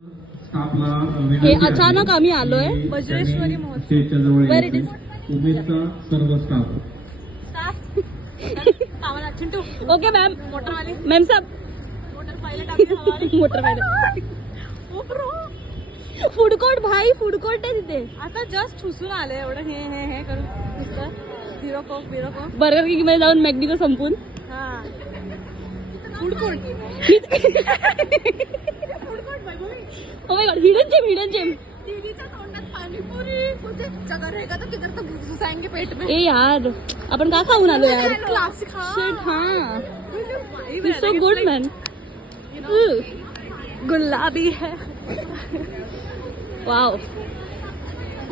हे अचानक आम्ही आलोय वज्रेश्वरी महोत्सव. स्टेजच्या जवळ Where it is? उमेदचा सर्व स्टाफ ओके मॅम मोटरवाली मॅम साहब मोटर पायलट आपली हमारी. मोटर पाहिजे ओ bro. फूड कोर्ट भाई फूड कोर्ट आहे तिथे आता जस्ट ठुसून आले एवढं हे करून नुसतं झिरो कोक बिरो कोक. बर्गर किंग मध्ये जाऊन मॅगडीचं संपून हा food court. Oh my god hidden gem दीदीच्या तोंडात पाणीपुरी कुठे जगर रहेगा तो किधर तक घुसाएंगे पेट में. ए यार आपण का खाऊन आलो यार क्लासिक. शिट हा सो गुड मॅन गुलाबी है. वाव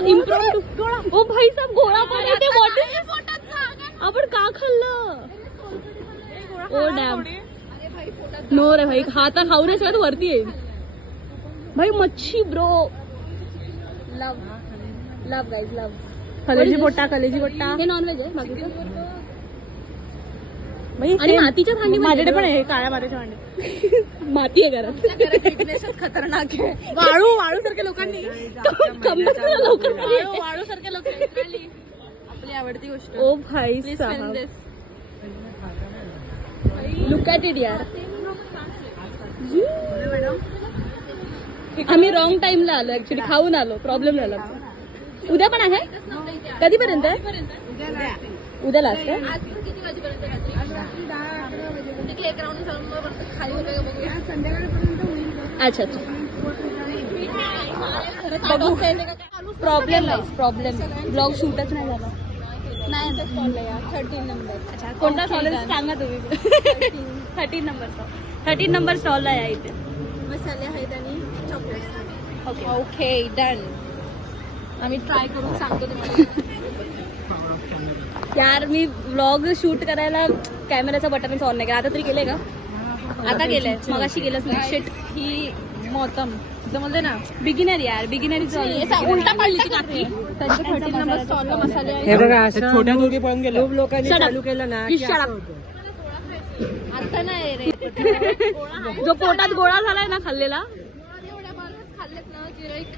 इम्प्रोम्प्टू ओ भाई साहब गोळा पण येते बॉटल आपण का खाल्लं ओ डॅम नो रे भाई खाता खाऊ नाही शकत वरती आहे भाई मच्छी ब्रो लव लव गाईज लव कलेजी बोटा हे नॉनव्हेज आहे बाकीचं भाई आणि मातीच्या भांडी माझ्याकडे पण आहे काळ्या मातीच्या भांडी. माती आहे घरात खतरनाक आहे. वाळू सारख्या लोकांनी लवकर वाळू सारख्या लोकांनी आपली आवडती गोष्ट. ओ भाई साहब लुक ॲट इट यार आम्ही रॉंग टाइमला आलो ऍक्च्युली खाऊन आलो प्रॉब्लेम झाला उद्या पण आहे कधीपर्यंत उद्या लास्ट आहे अच्छा अच्छा बघू प्रॉब्लेम ब्लॉग शूटच नाही झाला नाही 13 नंबर अच्छा कोणता स्टॉल सांगा तुम्ही 13 नंबर स्टॉलला आहे इथे मसाले आहेत आणि चॉकलेट. Okay okay done. आम्ही ट्राय करून सांगतो तुम्हाला. यार मी व्लॉग शूट करायला कॅमेराचं बटनच ऑन नाही केलं आता तरी केलंय का आता केलंय मगाशी केलंच नाही शेट ही मौतम बोलते ना बिगिनर यार बिगिनरीच उलटा पडली ती काठी. त्यांचे 13 नंबर स्टॉलला मसाले आहेत. हे बघा असं छोट्या दोघी पळून गेल्या खूप लोकांनी Shut up. चालू केलं ना की Shut up. असं होतं. आता नाही रे. जो पोटात गोळा झालाय ना खाल्लेला एवढ्या बालच खाल्लेत ना की लाईक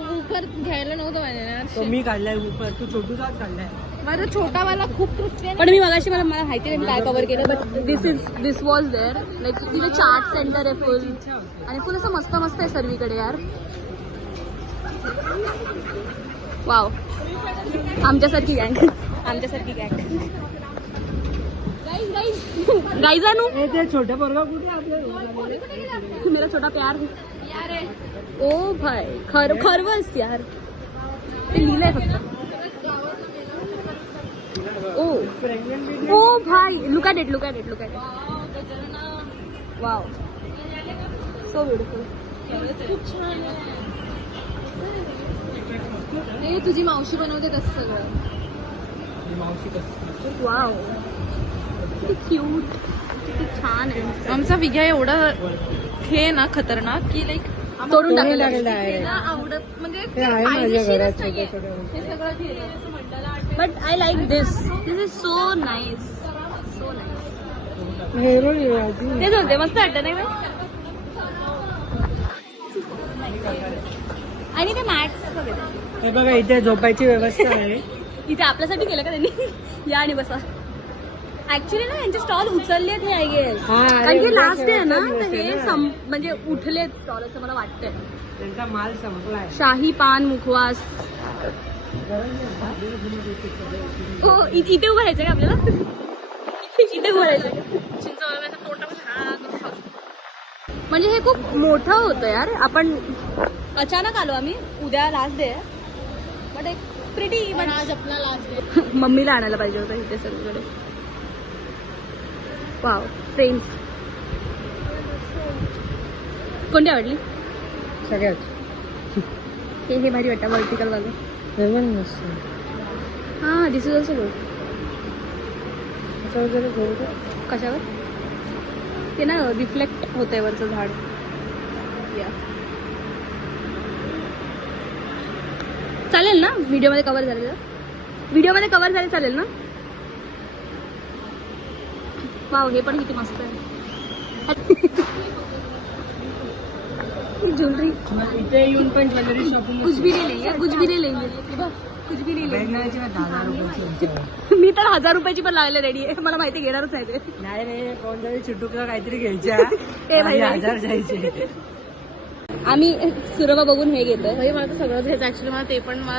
उपर घ्यायला नव्हतं माहिती तो मी काढलाय उपर तू छोटूचाच काढलाय माझा छोटावाला खूप क्रिस्पी आहे. पण मी मगाशी मला माहिती नाही मी काय कव्हर केलं but this was there like तिथे चाट सेंटर आहे फुल आणि फुल असं मस्त मस्त आहे सर्वीकडे यार वाव आमच्यासारखी गँग गाईजानू ते छोट्या पोरगा कुठे आपल्या मेरा छोटा प्यार ओ भाई खरवस यार ते लिहिलंय फक्त ओ भाई look at it wow so beautiful खूप छान हे तुझी मावशी बनवते तसं सगळं. वाव किती क्यूट किती छान आहे आमचा विघ्या एवढा हे ना खतरनाक की लाईक तोडून टाकलेलं आवडत म्हणजे ते आहे माझ्या घरात छोट्या हे सगळं केलं. But I like this is so nice तेच होते मस्त वाटतं नाही का? आणि ते मॅट्स हे बघा इथे झोपायची व्यवस्था आहे इथे आपल्यासाठी केलं का त्यांनी या आणि बसा ऍक्च्युली ना यांचे स्टॉल उचललेत हे आय गेस कारण की लास्ट आहे ना तर हे म्हणजे उठलेत स्टॉल असं मला वाटतंय त्यांचा माल संपलाय शाही पान मुखवास हो इथे उभं राहायचं का आपल्याला इथे उभं राहायचं म्हणजे हे खूप मोठं होतं यार आपण अचानक आलो आम्ही उद्या लास्ट डे आहे बट एक प्रिटी पण आज आपला लास्ट डे. मम्मीला आणायला पाहिजे होतं इथे सगळीकडे वाव फ्रेंड्स कोणती आवडली सगळ्यात हे भारी वाटतं वर्टिकल वालं हां दिस इज ऑल्सो गुड कशावर ते ना रिफ्लेक्ट होतंय वरचं झाड या चालेल ना व्हिडिओमध्ये कव्हर झाले चालेल ना वाव हे पण किती मस्त आहे ज्वेलरी इथे येऊन पण ज्वेलरी शॉपिंग कुछ भी नहीं लेंगे कुछ भी नहीं लेंगे कुछ भी नहीं लेंगे बॅग 10,000 रुपयाची. मी तर 1000 रुपयाची पण लागले रेडी आहे मला माहिती घेणारच नाही ते नाही रे कोणतरी चिटुकला काहीतरी घ्यायच्या ए भाई, आणि 1000 जायचे. आम्ही सुरभा बघून हे घेतोय भाई मला तर सगळंच घ्यायचं ऍक्च्युली मला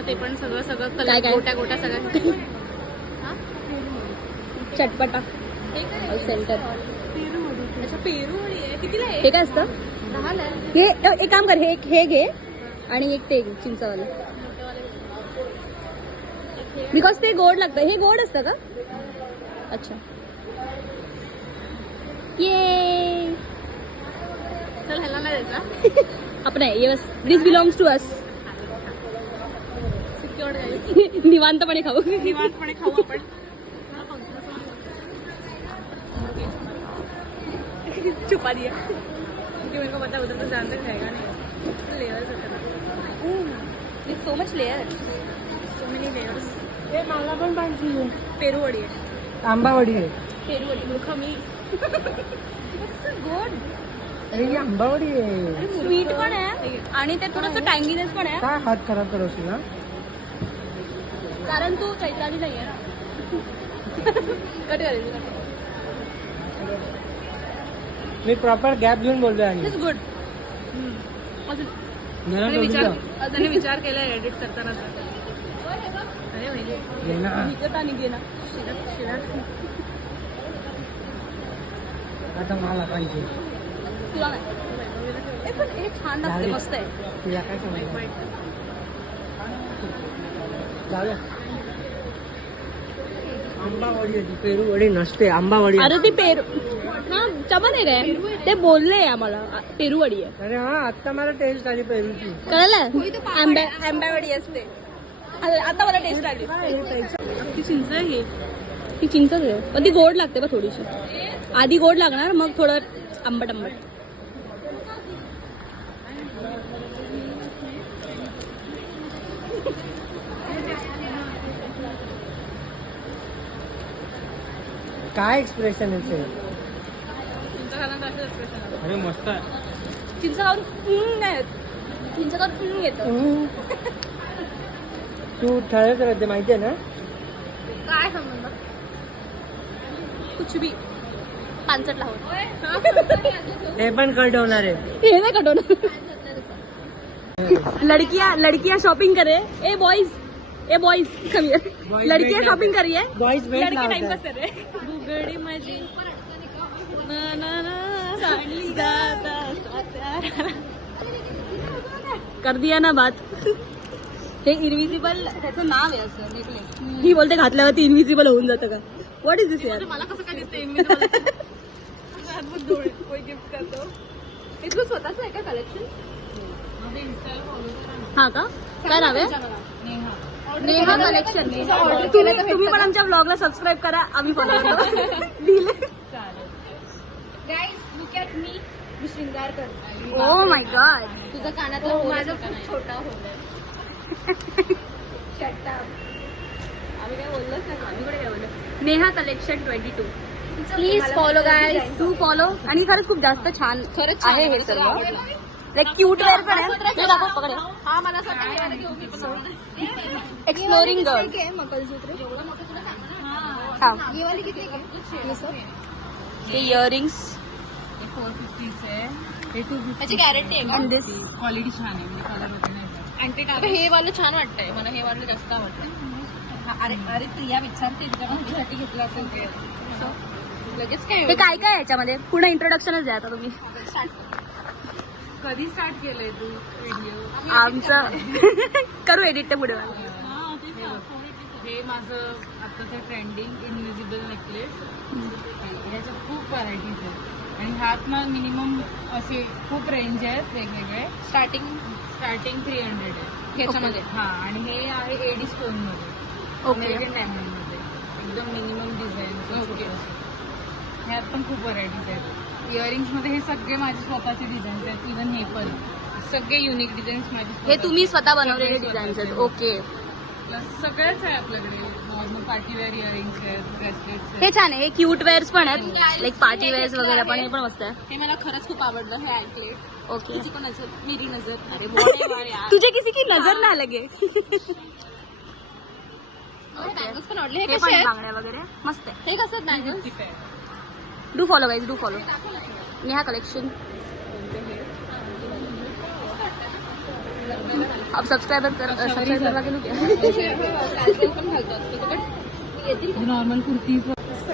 ते पण सगळं काय कलर काय? गोट्या सगळं चटपटा सेंटर अच्छा पेरू आहे कितीला आहे हे काय असतं 10 ला हे एक काम कर हे घे आणि एक ते घे, चिंचवालं बिकॉज ते गोड लागतं हे गोड असतं का अच्छा ये चल ह्याला नाही द्यायचा आपण आहे ये बस दिस बिलॉंग्स टू अस सिक्युअर्ड निवांतपणे खाऊ निवांतपणे खाऊ आपण छुपा दिया क्योंकि मेरे को पता है उधर तो जान तक रहेगा नहीं लेयर्स होते with so much layer so many layers ए, मला पण पाहिजे. पेरू वडी आहे आंबावडी आहे. पेरू वडी मूर्ख मी गोड अरे ही आंबावडी आहे. स्वीट पण आहे आणि ते थोडंसं टँगीनेस पण आहे काय हात खराब करवशील ना. कारण तू चैत्राली नाही आहे ना कट करायची मी प्रॉपर गॅप घेऊन बोललोय आणि इट्स गुड जरा त्याने विचार केला एडिट करताना अरे म्हणजे घे ना. विकत आणि घे ना आता मला पाहिजे. तुला नाही ए, पण हे छान लागते मस्त आहे तुला काय सांगू जाऊया. आंबावडी आहे ती, पेरूवडी नसते आंबावडी आहे. अरे ती पेरू हा चमन आहे काय ते बोलले आम्हाला पेरूवडी आहे अरे हा आता मला टेस्ट आली पेरूची. कळलं आंब्यावडी असते आता मला टेस्ट आली ती चिंच आहे ही ती चिंचच आहे पण ती गोड लागते बा थोडीशी आधी गोड लागणार मग थोडं आंबट काय एक्सप्रेशन येते. चिंच खाताना असं expression आहे. अरे मस्त आहे. चिंच खाऊन नाही चिंच खाऊन येतं तू ठळक राहते माहितीये ना. काय संबंध कुछ भी पानसट लावून हे पण कट होणार आहे. हे नाही कटवणार लड़कियां शॉपिंग करे ए बॉयज कम हियर Boys लड़कियां wait शॉपिंग करिए बॉईज वेट लड़के टाइम लावतात. पास कर रहे बुगडी माझी सांडली कर दिया ना बात हे इनविजिबल त्याचं नाव आहे असं नेकलेस ही बोलते घातल्यावरती इनविजिबल होऊन जातं का व्हॉट इज दिस यार मला कसं काय दिसते कोई गिफ्ट करतो हे तुझं स्वतःच आहे का कलेक्शन हा का काय नाव आहे नेहा कलेक्शन तुम्ही पण आमच्या ब्लॉगला सबस्क्राईब करा आम्ही फॉलो करतो गाईज लुक ॲट मी मी शृंगार करते ओ माय गॉड तुझा कानातला Oh, hole माझं आहे का खूप नाही? छोटा होल Shut up. आम्ही काय बोललोच नाही आम्ही कुठे काय बोललो Neha collection 22 please follow guys तू फॉलो आणि खरंच खूप जास्त छान खरंच छान आहे हे मला तर सर्व आवडलं. लाईक क्यूट वेअर पण आहे हे दाखव, पकड हे. हा मला असं वाटतं हे वाला घेऊन मी पण आवडतं. एक्सप्लोरिंग गर्ल ठीक आहे मंगलसूत्र एवढं मोठं तुला सांग हा ही वाली किती आहे? हे इयरिंग्स हे 450 आहे हे 250 त्याची गॅरंटी आहे अँड दिस क्वालिटी छान आहे म्हणजे कलर वगैरे नाही हे वालं छान वाटतंय मला हे वालं जास्त आवडतं अरे अरे प्रिया विचारते तुझ्या बहिणीसाठी घेतलं असेल ते लगेच काय हे काय काय आहे याच्यामध्ये पूर्ण इंट्रोडक्शनच द्या आता तुम्ही कधी स्टार्ट केलंय तू व्हिडिओ आमचं करू एडिट ते पुढे मला. हे माझं आताचं ट्रेंडिंग इनविजिबल नेकलेस ह्याच्यात खूप व्हरायटीज आहेत आणि ह्यात ना मिनिमम असे खूप रेंज आहेत वेगवेगळे स्टार्टिंग 300 आहे ह्याच्यामध्ये हा आणि हे आहे एडी स्टोन मध्ये ओके अमेरिकन डायमंड मध्ये एकदम मिनिमम डिझाईन ह्यात पण खूप व्हरायटीज आहेत इयरिंग्स मध्ये हे सगळे माझे स्वतःचे डिझाईन्स आहेत इव्हन हे पण सगळे युनिक डिझाईन्स माझे हे तुम्ही स्वतः बनवलेले डिझाईन्स आहेत ओके प्लस सगळ्याच आहे आपल्याकडे. नॉर्मल पार्टीवेअर इयरिंग्स आहेत, ब्रेसलेट्स हे छान आहे. हे क्यूट वेअर्स पण आहेत, लाईक पार्टी वेअर्स वगैरे पण. हे पण मस्त आहे. हे मला खरंच खूप आवडलं हे अँकलेट. ओके. किसी को नजर मेरी नजर अरे whatever यार. तुझे किसी की नजर ना लगे. बँगल्स पण आवडले. हे हे कसे पण आहेत? बांगड्या वगैरे मस्त आहे. हे कसं bangles? Do follow guys, do follow Neha collection. अब सबस्क्राइबर करवा के पण घालतात. नॉर्मल कुर्ती.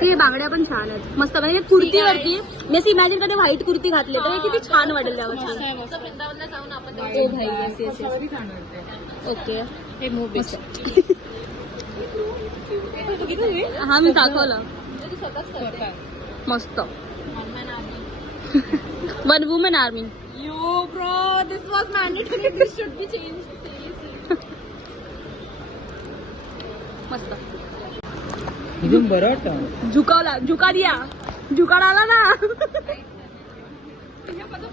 हे बांगड्या पण छान आहेत, मस्त. म्हणजे कुर्तीवरती मी असं इमॅजिन करते व्हाईट कुर्ती घातली तर हे किती छान वाटेल त्यावरती. वृंदावनला जाऊन आपण ओ भाई येस येस येस. छान वाटते. ओके. हे मूवी हा मी दाखवलं. स्वतःच करते. मस्त. One woman army. Yo bro, this was mandatory. This should be changed. मस्त. इथून बरं वाटतं. झुकावला, झुका दिया, झुकाड आला ना.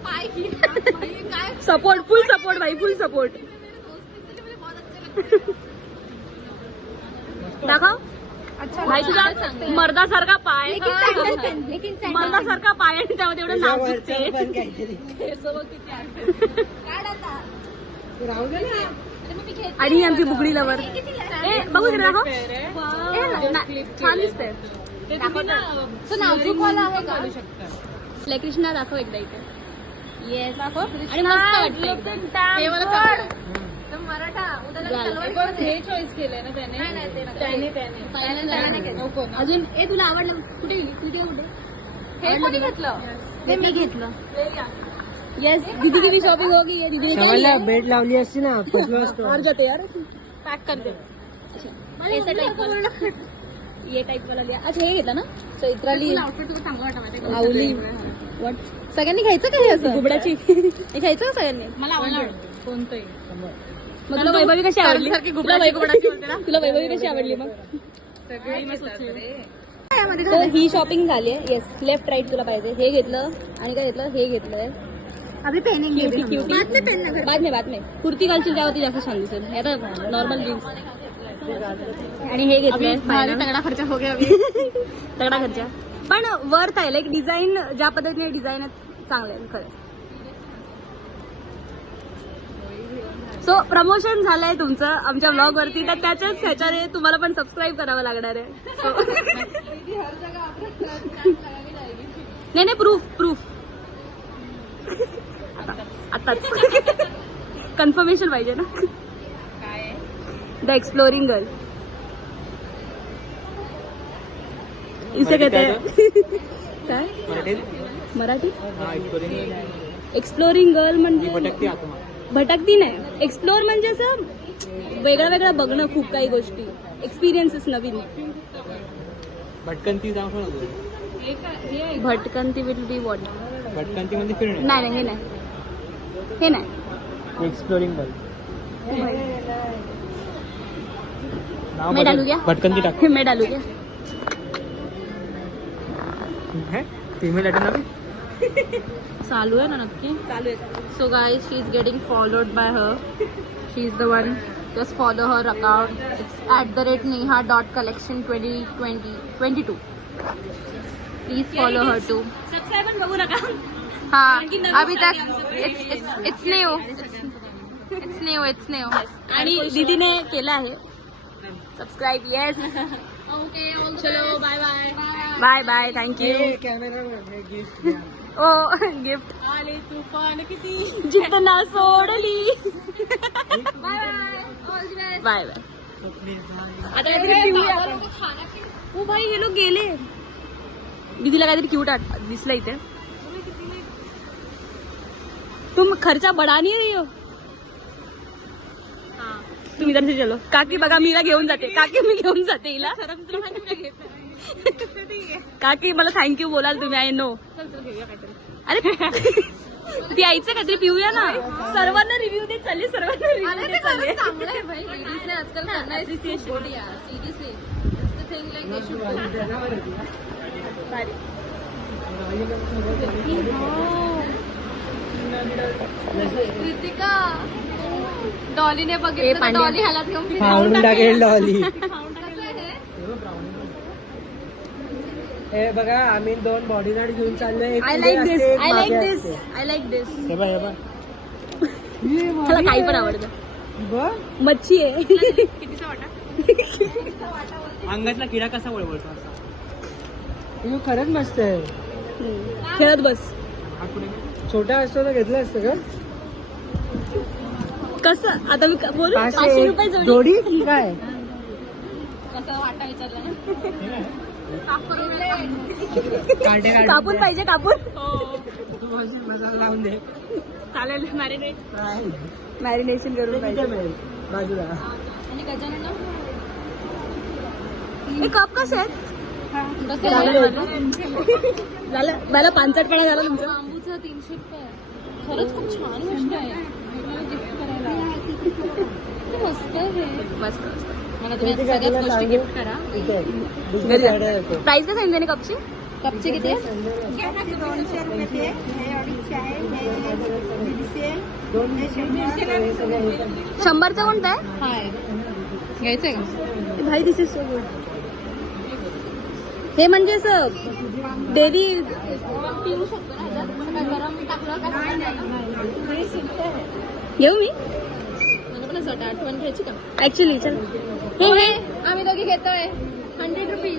पाय की काय सपोर्ट, फुल सपोर्ट भाई, फुल सपोर्ट. दाखव भाई तुझा मर्दासारखा पाय, मर्दासारखा पाय आणि त्यामध्ये एवढं नाव दिसते. पण काहीतरी राहू दे ना. आणि ही आमची बुगडी लवर. ए बघू इकडे दाखव. ए, छान दिसतंय. नाजूक वाला आहे का? श्री कृष्णा दाखव एकदा इथे. येस दाखव. आणि मस्त वाटतं. हे मला चांगलं. तर मराठा उद्याला हे चॉईस केलंय ना त्याने. नको ना. अजून ए तुला आवडलं कुठे गेली? तुझे कुठे? हे कोणी घेतलं? ते मी घेतलं. येस दीदी की भी शॉपिंग होगी. ये दीदी सवायला बेट लावली असती ना फसलो असतो. और जाते यार. पॅक कर दे. ऐसा टाइप वाला. ये टाइप वाला लिया. अच्छा हे घेतलं ना चैत्राली आउटफिट तुला चांगलं वाटतं माहिती आवली. व्हॉट सगळ्यांनी घ्यायचं का हे असं गुबडाची? हे घ्यायचं का सगळ्यांनी? मला आवडलं. कोणतंही. मग तुला वैभवी कशी आवडली? सारखी गुबडाची गुबडाची बोलते ना. तुला वैभवी कशी आवडली मग? सगळी मस्त रे. So, ही शॉपिंग झाली आहे. येस लेफ्ट राईट तुला पाहिजे. हे घेतलं आणि काय घेतलं? हे घेतलंय. अभी पहनेंगे. Cutie cutie. बाद में कुर्ती घालशील त्यावरती जास्त छान दिसेल. हे आता नॉर्मल जीन्स. आणि हे घेतलंय भारी तगडा खर्च हो गया अभी. तगडा खर्चा पण वर्थ आहे. लाईक डिझाईन ज्या पद्धतीने डिझाईन आहे चांगलं आहे खरं. सो प्रमोशन झालंय तुमचं आमच्या ब्लॉग वरती, तर त्याच्याच ह्याच्याने तुम्हाला पण सबस्क्राईब करावं लागणार आहे. नाही नाही प्रूफ आताच कन्फर्मेशन पाहिजे ना. काय द एक्सप्लोरिंग गर्ल इसे कहते हैं. काय मराठी? एक्सप्लोरिंग गर्ल म्हणजे भटकती नाही. एक्सप्लोर म्हणजे असं वेगळं वेगळं बघणं, खूप काही गोष्टी एक्सपिरियन्सेस नवीन. भटकंती जाऊ भटकंती विल बी वॉट? भटकंती म्हणजे फिरणे. नाही नाही हे नाही एक्सप्लोरिंग मैं डालू क्या? भटकंती टाक. मैं डालू क्या? फीमेल आयटम चालू आहे ना नक्की. चालू आहे. So guys, she is getting followed by her. She is the one. Just follow her account. It's @neha.collection 2022. Please follow her too. Subscribe बघू नका. हाँ अभी तक it's new. It's new. आणि दीदीने केलं आहे सबस्क्राईब. येस Okay, चलो bye bye. Bye bye thank you. Camera gift. Oh gift आले तुफान किती. जितना सोडली. Bye bye. All the best. Bye bye. आता काहीतरी पिऊया आपण. ओ भाई हे लोक गेले. दीदीला काहीतरी क्यूट दिसलं इथे. तुम खर्चा बढ़ा नहीं रही हो. तुम इधर से चलो. काकी बघा मीला घेऊन जाते. काकी मी घेऊन जाते हिला. काकी मला थँक्यू बोलाल तुम्ही. I know. अरे ती आईचं काहीतरी पिऊया ना. सर्वांना रिव्ह्यू देत चालले. सर्वांना रिव्ह्यू देत चालले. चांगलं आहे भाई. लेडीजने आजकाल करणं seriously the thing like they should. Kritika डॉलीने ए, बघितलं पांड्या. डॉली ह्याला घेऊन फिरली. फावून टाकेल डॉली. कसं आहे? हे बघा आम्ही 2 बॉडीगार्ड घेऊन चाललोय. एक आय पुढे लाईक असते, दिस एक आय लाईक मागे दिस असते. आय लाईक दिस हे बघ, हे बघ. मला काही पण आवडतं. बघ, मच्छी आहे. कितीचा वाटा? अंगातला किडा कसा वळवळतो असा. हे खरंच मस्त आहे. खेळत बस. छोटा असतो तर घेतलं असतं का? कसं आता मी बोलू 500 रुपये जोडी. जोडी की काय? कसं वाटा विचारला ना? काढे कापून पाहिजे कापून मसाला लावून दे. चालेल मॅरिनेट काय? मॅरिनेशन करून ते पाहिजे. कुठे मिळेल? बाजूला. आणि गजानन हे कप कसे आहेत झालं मला 65 झाला तुमचं. बांबूचा 300 रुपये. खरंच खूप छान गोष्ट आहे गिफ्ट करायला. ते मस्त आहे. मस्त मस्त. मला तुम्ही आता सगळ्याच गोष्टी गिफ्ट करा. इथे. दुसऱ्या side ला येतो. प्राइस काय सांगितलं कपची कपची किती आहे? 100चा कोणता आहे? हाय घ्यायचंय का? भाई दिस इज सो गुड. हे म्हणजे असं डेली पिऊ शकतो ना ह्याच्यात? असं काय गरम टाकलं का? घेऊ मी मला पण असं वाटतं आठवण घ्यायची का? ऍक्च्युली चल हे हे आम्ही दोघी घेतोय 100 रुपीज.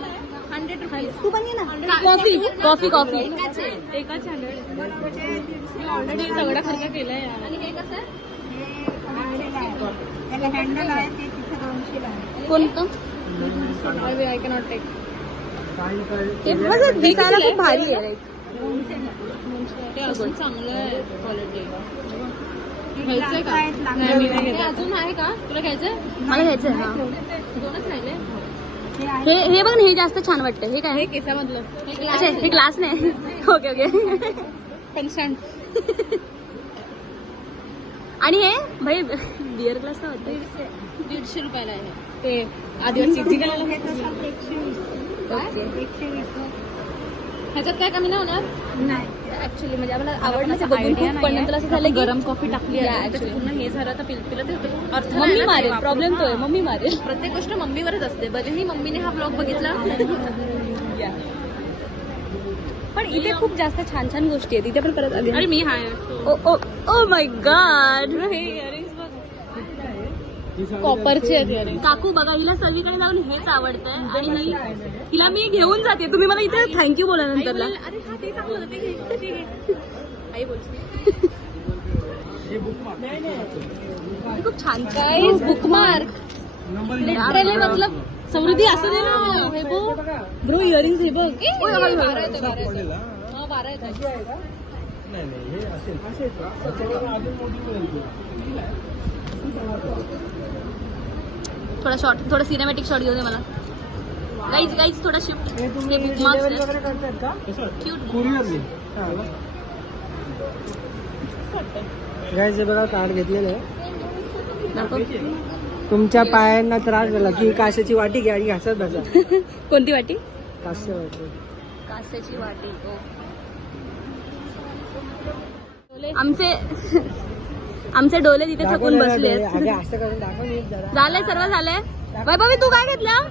100 रुपीज. तू पण घे ना. कॉफी कॉफी कॉफी एकाच 100. ऑलरेडी सगळा खर्च केलाय. आणि हे कसं आहे? कोणतं आय कॅनॉट टेक. हे बघ दिसायला खूप भारी आहे. ते अजून चांगलं आहे क्वालिटी. घ्यायचंय का? नाही मी नाही घेत. अजून आहे का तुला घ्यायचंय? मला घ्यायचंय हा. 2च राहिले. हे बघ ना हे जास्त छान वाटतं. हे काय हे केसामधलं. हे अच्छा हे ग्लास नाही. Okay okay. पेन्शन. आणि हे भाई बिअर ग्लास काय वाटतं? 150 रुपयाला आहे. ते आदिवासी ह्याच्यात काय कमी नाही होणार? नाही ऍक्च्युली म्हणजे आम्हाला आवडलं ते बघून खूप, पण नंतर असं झालं की गरम कॉफी टाकली Yeah, आहे actually. पूर्ण हे झालं तर पिलत अर्थ नाही मम्मी ना मारेल. ते प्रॉब्लेम तो आहे वापरून. मम्मी मारेल. प्रत्येक गोष्ट मम्मीवरच असते. भलेही मम्मीने हा ब्लॉग बघितला पण इथे खूप जास्त छान छान गोष्टी आहेत. इथे पण परत अरे आली. मी हाय ओ ओ ओ माय गॉड. हे इयरिंग्स बघ कॉपरचे आहेत इयरिंग. काकू बघा हिला सगळीकडे जाऊन हेच आवडतंय आणि हिला मी घेऊन जाते. तुम्ही मला इथे थँक्यू बोला नंतरला. अरे हा ते चांगलं होतं, ते घे. आई बोलते खूप छान गाइस बुकमार्क लिटरली मतलब समृद्धी असं दे ना. हे बघ ब्रो इयरिंग्स हे बघ. 12 येते 12 येते. हा 12 येते. थोडा शॉर्ट थोडा सिनेमॅटिक शॉर्ट घेऊ दे मला. गाईज गाईज थोडा शिफ्ट. हे तुम्ही हे bookmarks डिलिव्हरी आहेत. वगैरे करतात का? Cute. कुरिअरली. गाईज हे बघा कार्ड घेतलेलं आहे. दाखव. तुमच्या पायांना त्रास झाला की काशाची वाटी घ्या आणि घासत बसा. कोणती वाटी? कास्य वाटी. कास्याची वाटी. आमचे डोले तिथे थकून बसले. अगं असं करून दाखव नीट जरा. झालंय सर्व झालंय. वैभवी तू काय घेतलं?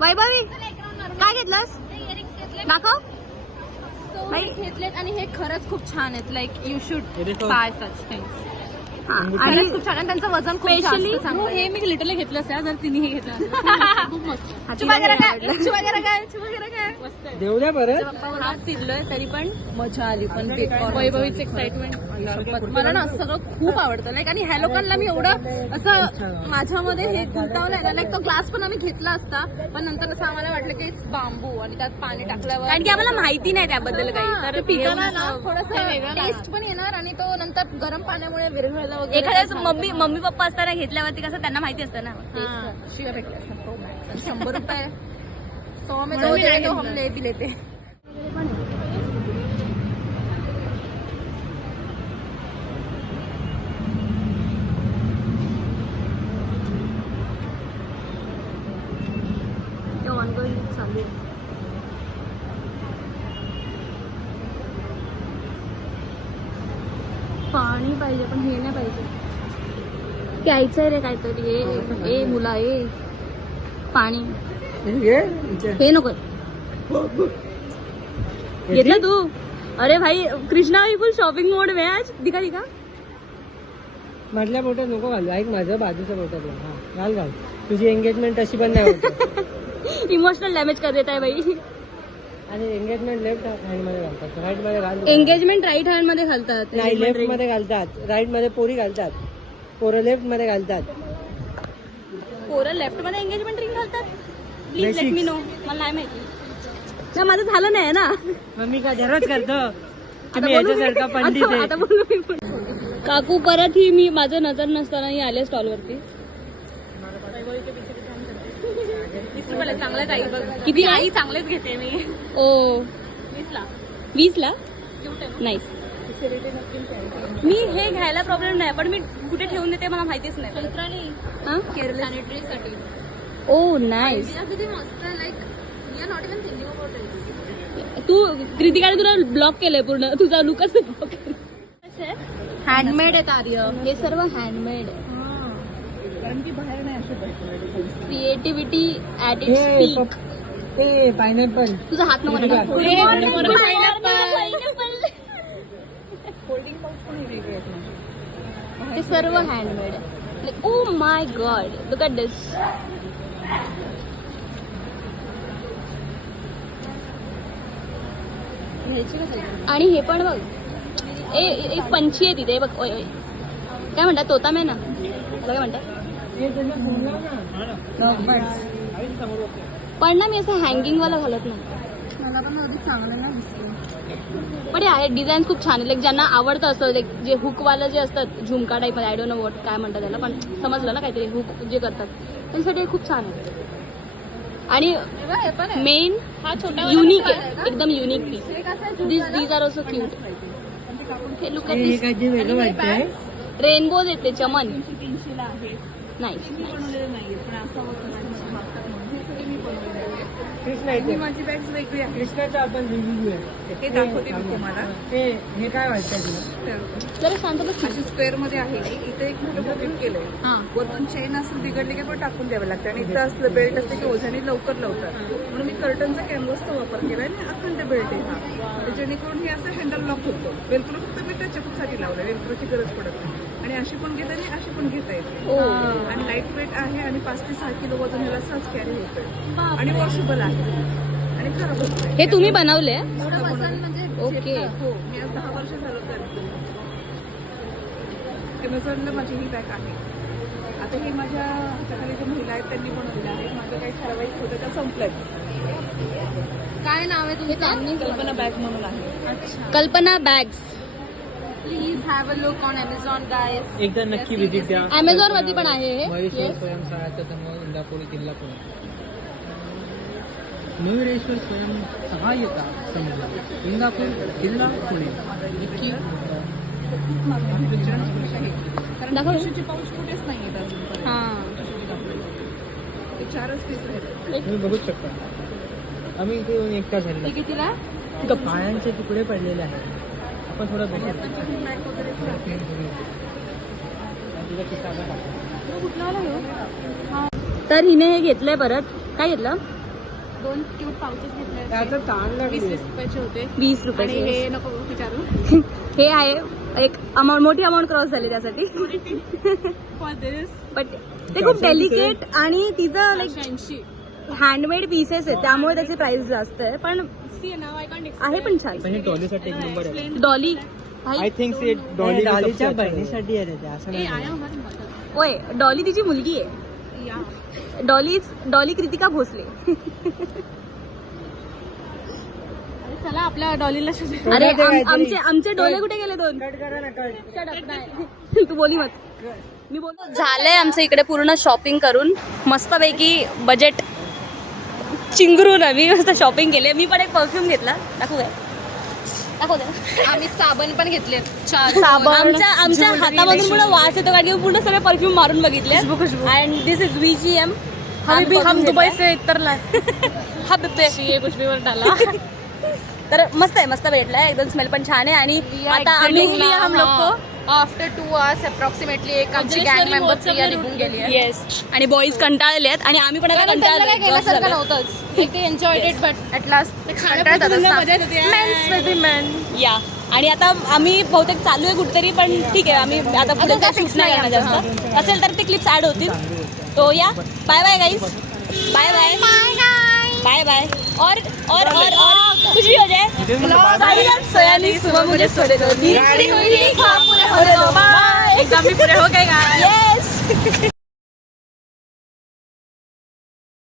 वैभवी काय घेतलंस? दाखव. मी घेतलेत आणि हे खरंच खूप छान आहेत. लाईक यू शुड हे देखो. Bye such things. हा, आणि आणि खूप छान आणि त्यांचं वजन खूप Specially- जास्त चांगलं आहे. हे मी लिटरली घेतलं असतं जर तिने हे घेतलं. खूप मस्त. हा, चुबा तिला करा नाही काय? आवडलं. चुबा करा काय? चुबा करा काय? मस्त आहे. देऊ द्या परत. पप्पावर हात फिरलोय तरी पण मजा आली. पण वैभवीच एक्साइटमेंट मला ना सगळं खूप आवडतं. लाईक आणि ह्या लोकांना मी एवढं असं माझ्यामध्ये हे गुंतवलंय ना. लाईक तो ग्लास पण आम्ही घेतला असता पण नंतर असं आम्हाला वाटलं की बांबू आणि त्यात पाणी टाकल्यावर कारण की आम्हाला माहिती नाही त्याबद्दल काही. तर पिकाला ना थोडंसं टेस्ट पण येणार आणि तो नंतर गरम पाण्यामुळे विरघळला वगैरे. एखाद्याच मम्मी पप्पा असताना घेतल्यावरती कसं त्यांना माहिती असतं ना. हाँ, शिव्या भेटल्या असतात. Pro Max. आणि 100 रुपये 100 में 2 दे तो हम ले भी लेते. चालू आहे. पाणी पाहिजे पण हे नाही पाहिजे. प्यायचंय रे काहीतरी. ए मुला ए पाणी. हे नको घेतला तू. अरे भाई कृष्णा भाई फुल शॉपिंग मोड में आज. दिखा दिखा. मधल्या बोटात नको घालू. ऐक माझं बाजूच्या बोटात घाल. घाल. तुझी एंगेजमेंट अशी पण नाही होत. इमोशनल डॅमेज कर देता है भाई. आणि एंगेजमेंट लेफ्ट हँड मध्ये घालतात, राईट मध्ये घाल. एंगेजमेंट राईट हँड मध्ये घालतात. नाही, लेफ्ट मध्ये घालतात, राईट मध्ये पोरी घालतात. पोरं लेफ्ट मध्ये घालतात. पोरं लेफ्ट मध्ये एंगेजमेंट रिंग घालतात. Please let Basics. Me know. मला नाही माहिती. ना माझं झालं नाही ना. मग मी का दररोज करतो. तुम्ही याच्यासारखा पंडित आता आहे. बोलू मी पण. काकू परत ही मी माझं नजर नसताना ही आले स्टॉल वरती. चांगलं काही बघ. किती आहे? आई चांगलेच घेते मी. ओ 20 ला. नाही मी हे घ्यायला प्रॉब्लेम नाही पण मी कुठे ठेवून देते मला माहितीच नाही. हा? सॅनिटरीसाठी ओ नाईस. किती मस्त like we are not even thinking about it. तू कृतिकाने तुला ब्लॉक केलंय पूर्ण. तुझा लुकच ब्लॉक. हँडमेड आहे आर्य. हे सर्व हँडमेड आहे. कारण की बाहेर नाही असं creativity at its peak. A pineapple. तुझा हात नको किती लागायला. फोल्डिंग पाऊच पण वेगळे आहेत माझे. ते सर्व हँडमेड आहे. Oh my god look at this. आणि हे पण बघ. एक पंछी आहे तिथे बघ. ओय ओय काय म्हणतात तोता मे ना काय म्हणतात. पण ना मी असं हँगिंग वाला घालत नाही. मला पण अधिक चांगलं नाही दिसलं. पण हे आहे डिझाईन खूप छान आहे. लाईक ज्यांना आवडतं असं लाईक जे हुकवालं जे असतात झुमका type I don't know what काय म्हणतात त्याला पण समजलं ना काहीतरी हुक जे करतात त्यांच्यासाठी हे खूप छान आहे. आणि मेन हा छोटा युनिक आहे एकदम unique piece. These are also cute. हे लुक ॲट हे दिस. काहीतरी वेगळं वाटतंय. रेनबोज येते चमन. 300 ला आहे. नाईस. बनवलेलं नाहीये पण असं होतं माझ्या मागतात म्हणून हे सगळे मी बनवलेलं आहे. कृष्णा ही इथे. माझी बॅग्स वेगळी आहे. कृष्णाचा आपण रिव्ह्यू आहे. हे दाखवते मी तुम्हाला. हे काय वाटतंय तुला? जरा शांत बस. अशी स्क्वेअर मध्ये आहे इथे एक मोठं बॉकेट केलंय. हा वरतून चेन असेल बिघडली की पण टाकून द्यावं लागतं आणि इथं असलं बेल्ट असते की ओझ्याने लवकर लावतात म्हणून मी कर्टनचा कॅनव्हासचा वापर केलाय आणि अखंड बेल्ट आहे हा. जेणेकरून हे असं हँडल लॉक होतं. वेलक्रो फक्त मी त्याच्यासाठी लावलं. वेलक्रोची गरज पडत नाही आणि अशी पण घेता आणि अशी पण घेता येते. आणि लाईट वेट आहे आणि 5 ते 6 किलो वजन ह्याला सहज कॅरी होतं आणि वॉशेबल आहे आणि खराब होत नाही. हे तुम्ही बनवले. म्हणजे ओके. हो मी आज 10 वर्ष झालं करते. अमेझॉनला माझी ही बॅग आहे. आता ही माझ्या हाताखाली ज्या महिला आहेत त्यांनी बनवलेल्या आहेत. माझं काही ठराविक होतं त्या संपल्यात. काय नाव आहे तुमचं? कल्पना बॅग म्हणून आहे. कल्पना bags. Please have a look on Amazon guys. एकदा नक्की विजिट द्या. अमेझॉन वरती पण आहे हे. महेश्वर Yes. स्वयंसहायता समूह इंदापूर जिल्हा पुणे. मयुरेश्वर स्वयंसहायता समूह इंदापूर जिल्हा पुणे. कारण दाखव. टिश्यूचे पाऊच कुठेच नाही आहेत अजून. हा ते 4च पीस आहेत. तुम्ही बघू शकता. आम्ही इथे येऊन एकटा झालेला. हे कितीला? तिथं पायांचे तुकडे पडलेले आहेत. आपण थोडं बघू. तर हिने हे घेतलंय परत. काय घेतलं? 2 क्यूट पाउचेस घेतले. त्याचं ताण लागले. 20 रुपयाचे होते 20 आणि रुपये. हे नको विचारू. हे आहे एक अमाऊंट मोठी अमाऊंट क्रॉस झाली त्यासाठी. फॉर दिस बट ते खूप डेलिकेट आणि तिचं लाईक 80. हँडमेड पीसेस आहेत त्यामुळे त्याची प्राइस जास्त आहे पण सी नाव आय कॉन्ट आहे पण छान. पण हे डॉलीसाठी एक नंबर आहे. डॉली आय थिंक ते डॉलीच्या बहिणीसाठी आहे ते. असं ए नाही. आया हमारी मदर. होय डॉली तिची मुलगी आहे. या डॉली कृतिका भोसले. चला आपल्या डॉलीला शोधू. अरे ते काहीतरी. आमचे डोले कुठे गेले 2? कट करा ना, कट. तू बोली मत. मी बोल. झालंय आमचं इकडे पूर्ण शॉपिंग करून मस्तपैकी बजेट चिंगरून आम्ही मस्त शॉपिंग केली. मी पण एक परफ्यूम घेतला. दाखवू दे. आम्ही साबण पण घेतले. आमच्या हातामधून पूर्ण वास येतो कारण की पूर्ण सगळे परफ्यूम मारून बघितले. And this is VGM. हम दुबई से इतरला. हा बिब्बे ये कुछ भी वर डाला. तर मस्त आहे. मस्त भेटलाय एकदम. स्मेल पण छान आहे आणि आता आम्ही हम लोग को आफ्टर 2 hours अप्रॉक्सिमेटली एक आमची गँग मेंबर प्रिया निघून गेली आहे. येस आणि बॉईज कंटाळले आहेत आणि आम्ही पण आता कारण त्यांना काय केल्यासारखं कंटाळलो. नव्हतंच. Like they enjoyed it, but at last कंटाळतातच ना. Men's will be men. या आणि आता आम्ही बहुतेक चालू आहे कुठेतरी पण ठीक आहे आम्ही आता पुढे अजून काय काय फिक्स fix नाही नाही करणार जास्त असेल तर ते क्लिप्स ऍड होतील. तो या bye bye guys bye bye bye bye और कुछ भी हो जाए सारी रात सोया नहीं सुबह मुझे सोने दो नींद पूरी हुई ख्वाब पूरे होने दो बाय एकदम भी पूरे हो गए गाइस यस